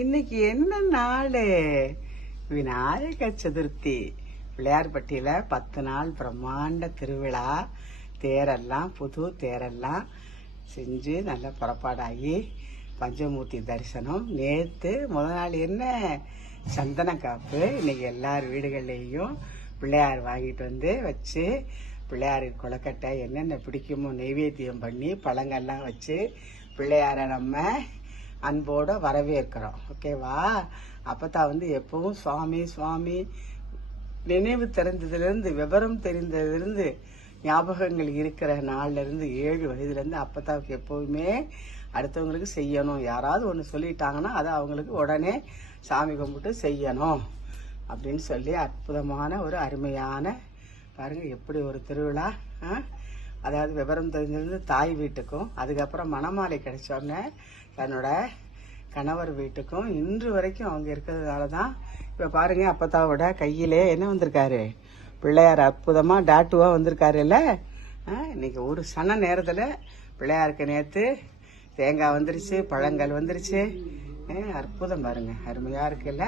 இன்னைக்கு என்ன நாள்? விநாயக சதுர்த்தி. பிள்ளையார்பட்டியில பத்து நாள் பிரம்மாண்ட திருவிழா. தேரெல்லாம் புது தேரெல்லாம் செஞ்சு நல்லா புறப்பாடாகி பஞ்சமூர்த்தி தரிசனம். நேற்று முத நாள் என்ன? சந்தன காப்பு இன்னைக்கு எல்லார் வீடுகள்லேயும் பிள்ளையார் வாங்கிட்டு வந்து வச்சு பிள்ளையாருக்கு கொலக்கட்டை என்னென்ன பிடிக்குமோ நெய்வேத்தியம் பண்ணி பழங்கள்லாம் வச்சு பிள்ளையாரை நம்ம அன்போட வரவேற்கிறோம். ஓகேவா? அப்பதான் வந்து எப்பவும் சுவாமி சுவாமி நினைவு தெரிந்ததுலேருந்து விவரம் தெரிந்ததுலேருந்து ஞாபகங்கள் இருக்கிற நாள்லேருந்து ஏழு வயதுலேருந்து அப்பத்தாவுக்கு எப்போவுமே அடுத்தவங்களுக்கு செய்யணும். யாராவது ஒன்று சொல்லிட்டாங்கன்னா அதை அவங்களுக்கு உடனே சாமி கும்பிட்டு செய்யணும் அப்படின்னு சொல்லி அற்புதமான ஒரு அருமையான பாருங்கள் எப்படி ஒரு திருவிழா ஆ? அதாவது விவரம் தெரிஞ்சிருந்து தாய் வீட்டுக்கும் அதுக்கப்புறம் மணமாலை கிடைச்சோடனே தன்னோட கணவர் வீட்டுக்கும். இன்று வரைக்கும் அவங்க இருக்கிறதுனால தான் இப்போ பாருங்க அப்பத்தாவோட கையிலே என்ன வந்திருக்காரு? பிள்ளையார் அற்புதமாக டாட்டுவாக வந்திருக்காரு இல்லை இன்னைக்கு ஒரு சன நேரத்தில் பிள்ளையாருக்கு நேற்று தேங்காய் வந்துருச்சு பழங்கள் வந்துருச்சு. அற்புதம் பாருங்க அருமையாக இருக்குல்ல?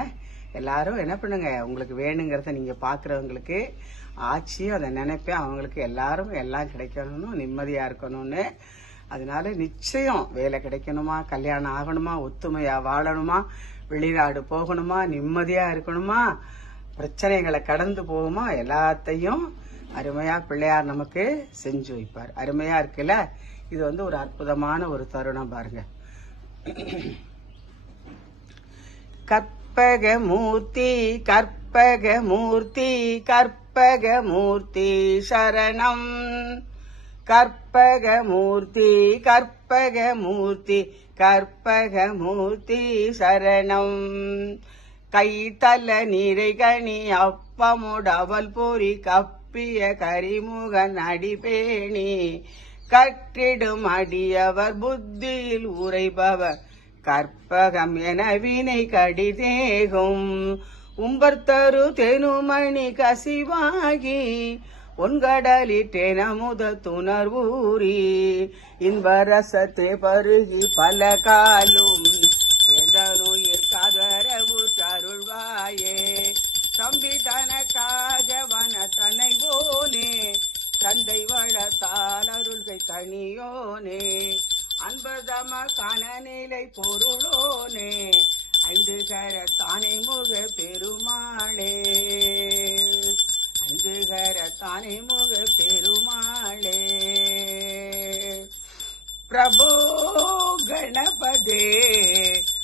எல்லாரும் என்ன பண்ணுங்க? உங்களுக்கு வேணுங்கிறத நீங்கள் பார்க்குறவங்களுக்கு ஆட்சியும் அதை நினைப்பேன். அவங்களுக்கு எல்லாரும் எல்லாம் கிடைக்கணும்னு நிம்மதியாக இருக்கணும்னு. அதனால நிச்சயம் வேலை கிடைக்கணுமா? கல்யாணம் ஆகணுமா? ஒத்துமையா வாழணுமா? வெளிநாடு போகணுமா? நிம்மதியா இருக்கணுமா? பிரச்சனைகளை கடந்து போகுமா? எல்லாத்தையும் அருமையா பிள்ளையார் நமக்கு செஞ்சு வைப்பார். அருமையா இருக்குல்ல? இது வந்து ஒரு அற்புதமான ஒரு தருணம் பாருங்க. கத் மூர்த்தி கற்பக மூர்த்தி கற்பக மூர்த்தி சரணம். கற்பக மூர்த்தி கற்பக மூர்த்தி கற்பக மூர்த்தி சரணம். கைத்தல நீரை கனி அப்பமுடவல் பொறி கப்பிய கரிமுகன் அடிபேணி கற்றிடும் அடியவர் புத்தியில் உரைபவர் கற்பகம் என வினை கடிதேகும். உம்பர்த்தரு தெனுமணி கசிவாகி ஒன்கடலிட்டெனமுத துணர்வூரி இன்பரசத்தை பருகி பல காலும் எதனுயிர் கதரவு தருள்வாயே. தம்பி தனக்காக வன தனை போனே தந்தை வளத்தால் அருள்கை கனியோனே. அன்பதம கணநிலை பொருளோனே ஐந்து கர தானே முக பெருமாளே. ஐந்து கர தானே முக பெருமாளே. பிரபோ கணபதே.